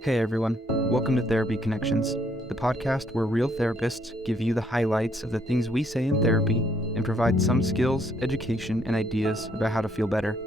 Hey everyone, welcome to Therapy Connections, the podcast where real therapists give you the highlights of the things we say in therapy and provide some skills, education, and ideas about how to feel better.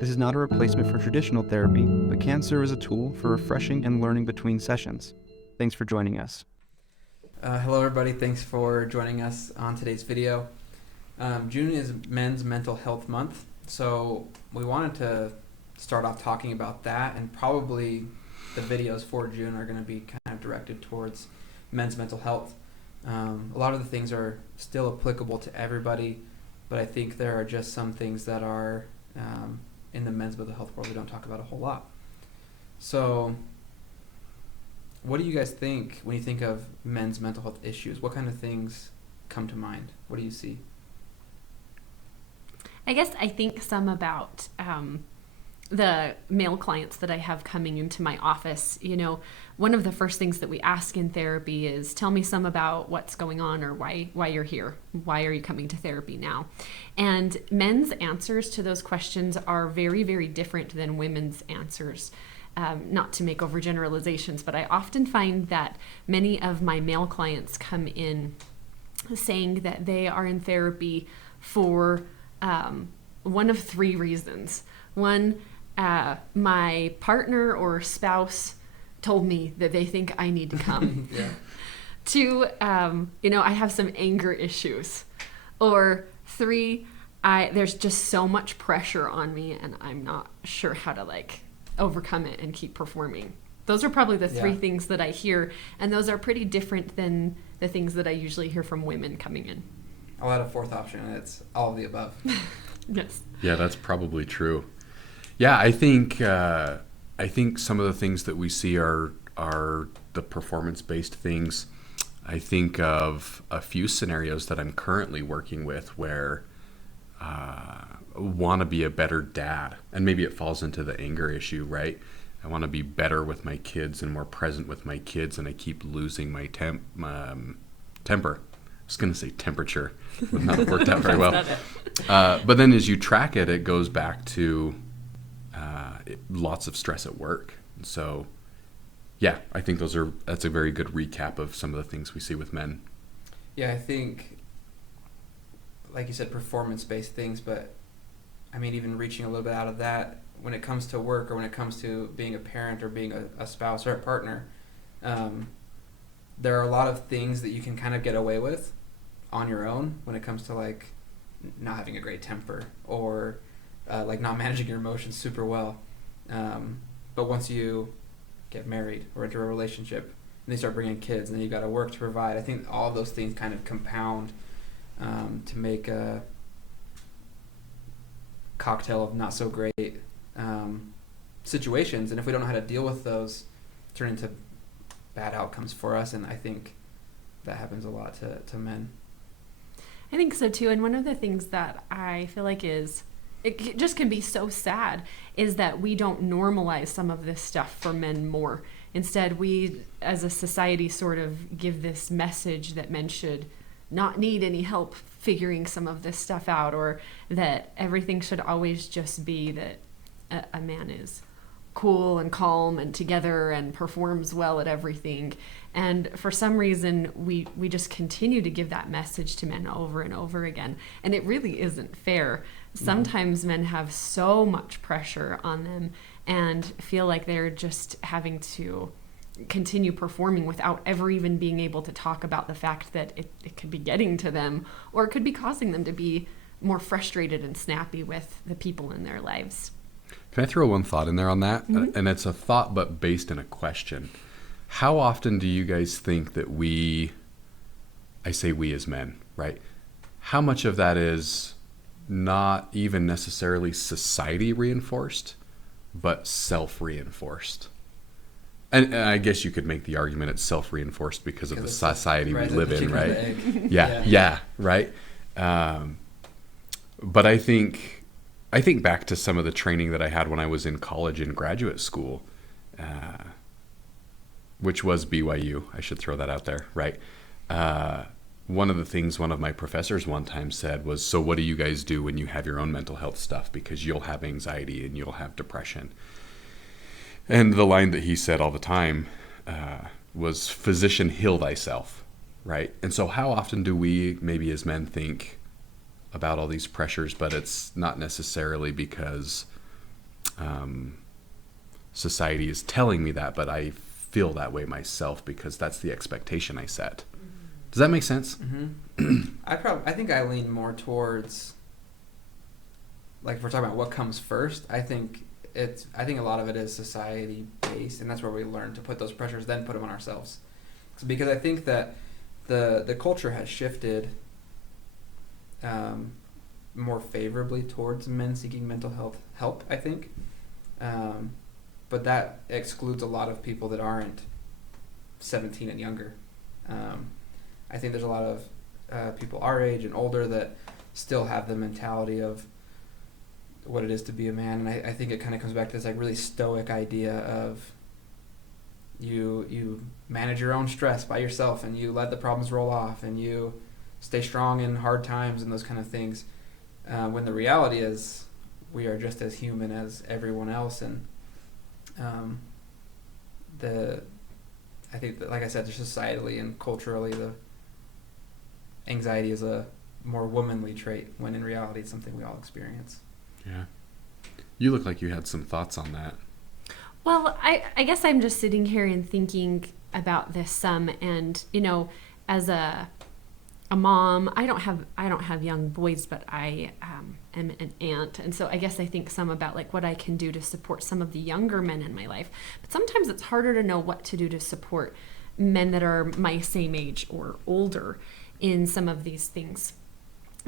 This is not a replacement for traditional therapy, but can serve as a tool for refreshing and learning between sessions. Thanks for joining us. Hello everybody, thanks for joining us on today's video. June is Men's Mental Health Month, so we wanted to start off talking about that, and probably the videos for June are going to be kind of directed towards men's mental health. A lot of the things are still applicable to everybody, but I think there are just some things that are in the men's mental health world we don't talk about a whole lot. So what do you guys think when you think of men's mental health issues? What kind of things come to mind? What do you see? I guess I think some about the male clients that I have coming into my office. You know, one of the first things that we ask in therapy is, tell me some about what's going on, or why you're here. Why are you coming to therapy now? And men's answers to those questions are very, very different than women's answers. Not to make overgeneralizations, but I often find that many of my male clients come in saying that they are in therapy for one of three reasons. One, my partner or spouse told me that they think I need to come. Yeah. Two, I have some anger issues. Or three, there's just so much pressure on me and I'm not sure how to overcome it and keep performing. Those are probably the three things that I hear, and those are pretty different than the things that I usually hear from women coming in. I'll add a fourth option, and it's all of the above. Yes. Yeah, that's probably true. Yeah, I think some of the things that we see are the performance-based things. I think of a few scenarios that I'm currently working with where want to be a better dad, and maybe it falls into the anger issue, right? I want to be better with my kids and more present with my kids, and I keep losing my temper. I was going to say temperature. Would not have worked out very well. But then as you track it, it goes back to lots of stress at work. So, yeah, I think that's a very good recap of some of the things we see with men. Yeah, I think, like you said, performance-based things, but I mean, even reaching a little bit out of that, when it comes to work or when it comes to being a parent or being a spouse or a partner, there are a lot of things that you can kind of get away with on your own when it comes to not having a great temper or not managing your emotions super well. But once you get married or enter a relationship and they start bringing kids and then you've got to work to provide, I think all of those things kind of compound to make a cocktail of not so great situations. And if we don't know how to deal with those, turn into bad outcomes for us. And I think that happens a lot to men. I think so too. And one of the things that I feel like it just can be so sad is that we don't normalize some of this stuff for men more. Instead, we as a society sort of give this message that men should not need any help figuring some of this stuff out, or that everything should always just be that a man is cool and calm and together and performs well at everything. And for some reason, we just continue to give that message to men over and over again. And it really isn't fair. Sometimes men have so much pressure on them and feel like they're just having to continue performing without ever even being able to talk about the fact that it could be getting to them, or it could be causing them to be more frustrated and snappy with the people in their lives. Can I throw one thought in there on that? Mm-hmm. And it's a thought but based in a question. How often do you guys think that I say we as men, right? How much of that is not even necessarily society reinforced, but self-reinforced? And I guess you could make the argument it's self-reinforced because of the society we live in, right? Yeah, right? But I think back to some of the training that I had when I was in college and graduate school, which was BYU. I should throw that out there, right? One of the things one of my professors one time said was, so what do you guys do when you have your own mental health stuff? Because you'll have anxiety and you'll have depression. And the line that he said all the time was, physician, heal thyself, right? And so how often do we, maybe as men, think about all these pressures, but it's not necessarily because society is telling me that, but I feel that way myself because that's the expectation I set. Does that make sense? Mm-hmm. I think I lean more towards, like, if we're talking about what comes first, I think a lot of it is society based, and that's where we learn to put those pressures, then put them on ourselves. Because I think that the culture has shifted more favorably towards men seeking mental health help, I think. But that excludes a lot of people that aren't 17 and younger. I think there's a lot of people our age and older that still have the mentality of what it is to be a man, and I think it kind of comes back to this like really stoic idea of you manage your own stress by yourself, and you let the problems roll off, and you stay strong in hard times and those kind of things. When the reality is we are just as human as everyone else, and I think that, like I said, just societally and culturally, the anxiety is a more womanly trait, when in reality it's something we all experience. Yeah. You look like you had some thoughts on that. Well, I guess I'm just sitting here and thinking about this some, and as a mom, I don't have young boys, but I am an aunt, and so I guess I think some about like what I can do to support some of the younger men in my life. But sometimes it's harder to know what to do to support men that are my same age or older in some of these things,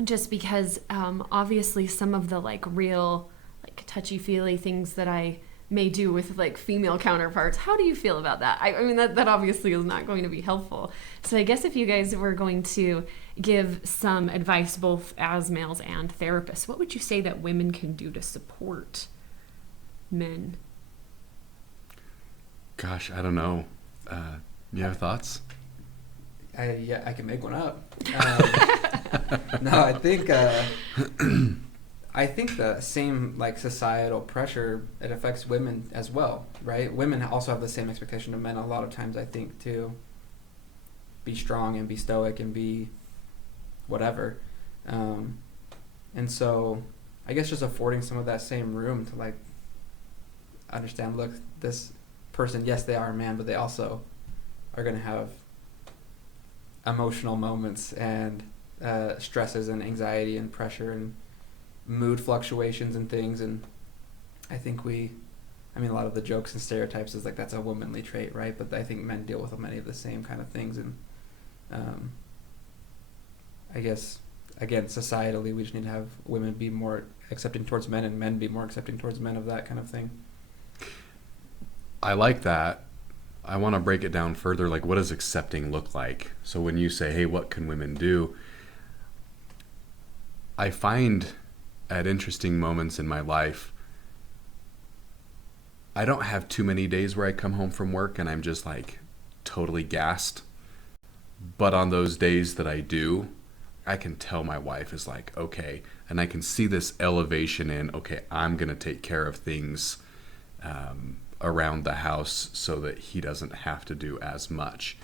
just because obviously some of the like real like touchy-feely things that I may do with like female counterparts. How do you feel about that? I mean, that obviously is not going to be helpful. So I guess if you guys were going to give some advice, both as males and therapists, what would you say that women can do to support men? Gosh, I don't know. You have thoughts? I can make one up. No, I think the same like societal pressure, it affects women as well, right? Women also have the same expectation of men a lot of times, I think, to be strong and be stoic and be whatever. And so I guess just affording some of that same room to like understand, look, this person, yes, they are a man, but they also are going to have emotional moments and stresses and anxiety and pressure and mood fluctuations and things. And I think a lot of the jokes and stereotypes is like that's a womanly trait, right? But I think men deal with many of the same kind of things. And I guess, again, societally, we just need to have women be more accepting towards men and men be more accepting towards men of that kind of thing. I like that. I want to break it down further. Like, what does accepting look like? So when you say, hey, what can women do? I find at interesting moments in my life, I don't have too many days where I come home from work and I'm just like totally gassed. But on those days that I do, I can tell my wife is like, okay, and I can see this elevation in, okay, I'm going to take care of things around the house so that he doesn't have to do as much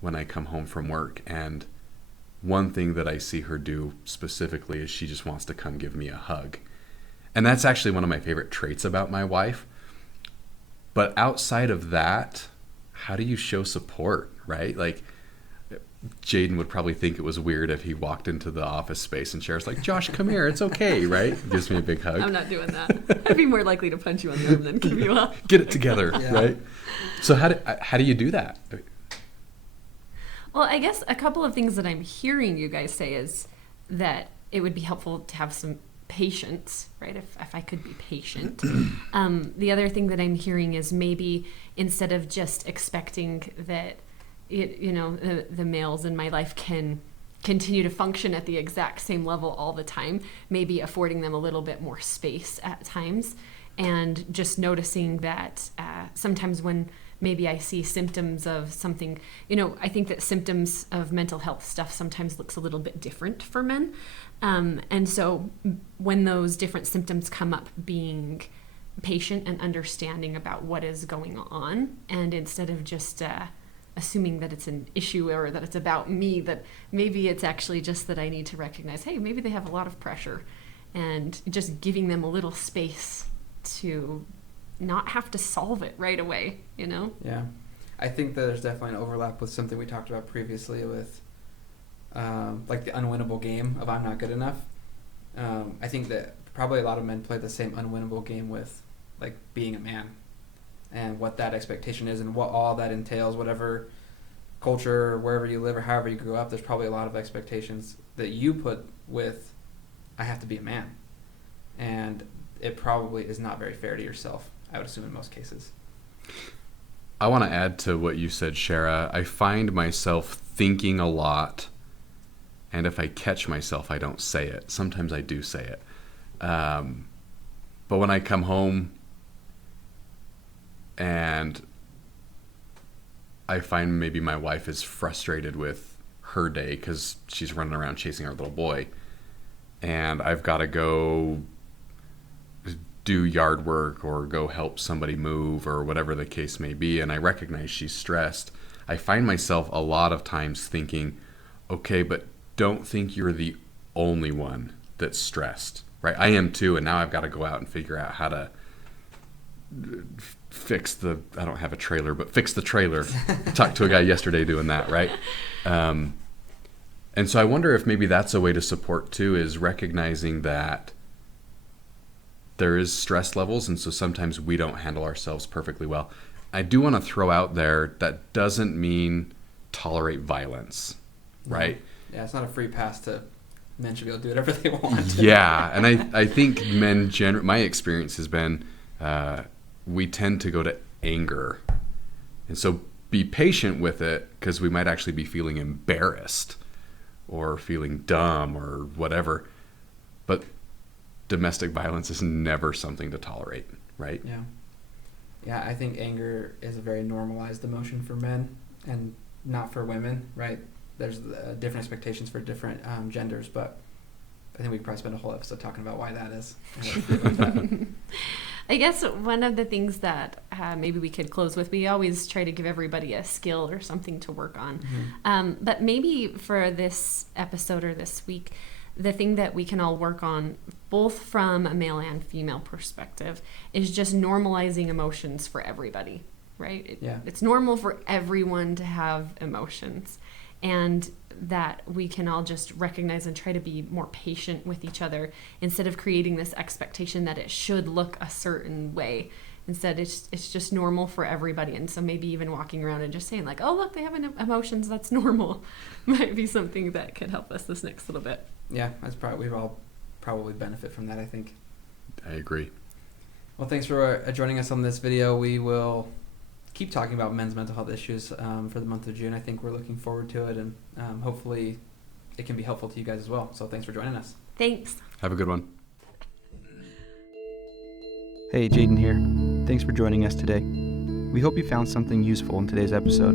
when I come home from work. And one thing that I see her do specifically is she just wants to come give me a hug. And that's actually one of my favorite traits about my wife. But outside of that, how do you show support, right? Like, Jaden would probably think it was weird if he walked into the office space and Cher's like, Josh, come here, it's okay, right? Gives me a big hug. I'm not doing that. I'd be more likely to punch you on the arm than give you a Get it together, yeah. Right? So how do you do that? Well, I guess a couple of things that I'm hearing you guys say is that it would be helpful to have some patience, right? If I could be patient. The other thing that I'm hearing is maybe instead of just expecting that the males in my life can continue to function at the exact same level all the time, maybe affording them a little bit more space at times, and just noticing that sometimes when maybe I see symptoms of something, I think that symptoms of mental health stuff sometimes looks a little bit different for men. And so when those different symptoms come up, being patient and understanding about what is going on, and instead of just assuming that it's an issue or that it's about me, that maybe it's actually just that I need to recognize, hey, maybe they have a lot of pressure, and just giving them a little space to not have to solve it right away, you know? Yeah. I think that there's definitely an overlap with something we talked about previously with like the unwinnable game of I'm not good enough. I think that probably a lot of men play the same unwinnable game with like being a man and what that expectation is and what all that entails, whatever culture or wherever you live or however you grew up, there's probably a lot of expectations that you put with I have to be a man. And it probably is not very fair to yourself, I would assume in most cases. I want to add to what you said, Shara. I find myself thinking a lot, and if I catch myself, I don't say it. Sometimes I do say it. But when I come home and I find maybe my wife is frustrated with her day because she's running around chasing our little boy, and I've got to go do yard work or go help somebody move or whatever the case may be, and I recognize she's stressed, I find myself a lot of times thinking, okay, but don't think you're the only one that's stressed, right? I am too, and now I've got to go out and figure out how to fix the, I don't have a trailer, but fix the trailer. Talked to a guy yesterday doing that, right? And so I wonder if maybe that's a way to support too, is recognizing that there is stress levels, and so sometimes we don't handle ourselves perfectly well. I do want to throw out there that doesn't mean tolerate violence, right? Yeah, it's not a free pass to men should be able to do whatever they want. Yeah, and I think men, my experience has been we tend to go to anger. And so be patient with it, because we might actually be feeling embarrassed or feeling dumb or whatever. But domestic violence is never something to tolerate, right? Yeah. Yeah, I think anger is a very normalized emotion for men and not for women, right? There's different expectations for different genders, but I think we could probably spend a whole episode talking about why that is. I guess one of the things that maybe we could close with, we always try to give everybody a skill or something to work on. Mm-hmm. But maybe for this episode or this week, the thing that we can all work on, both from a male and female perspective, is just normalizing emotions for everybody, right? It's normal for everyone to have emotions, and that we can all just recognize and try to be more patient with each other instead of creating this expectation that it should look a certain way. Instead, it's just normal for everybody. And so maybe even walking around and just saying like, oh, look, they have emotions, that's normal, might be something that could help us this next little bit. Yeah, that's probably, we all probably benefit from that, I think. I agree. Well, thanks for joining us on this video. We will keep talking about men's mental health issues for the month of June. I think we're looking forward to it, and hopefully it can be helpful to you guys as well. So thanks for joining us. Thanks. Have a good one. Hey, Jaden here. Thanks for joining us today. We hope you found something useful in today's episode.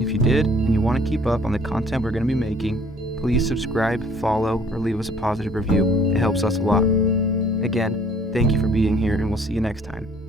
If you did, and you want to keep up on the content we're going to be making, please subscribe, follow, or leave us a positive review. It helps us a lot. Again, thank you for being here, and we'll see you next time.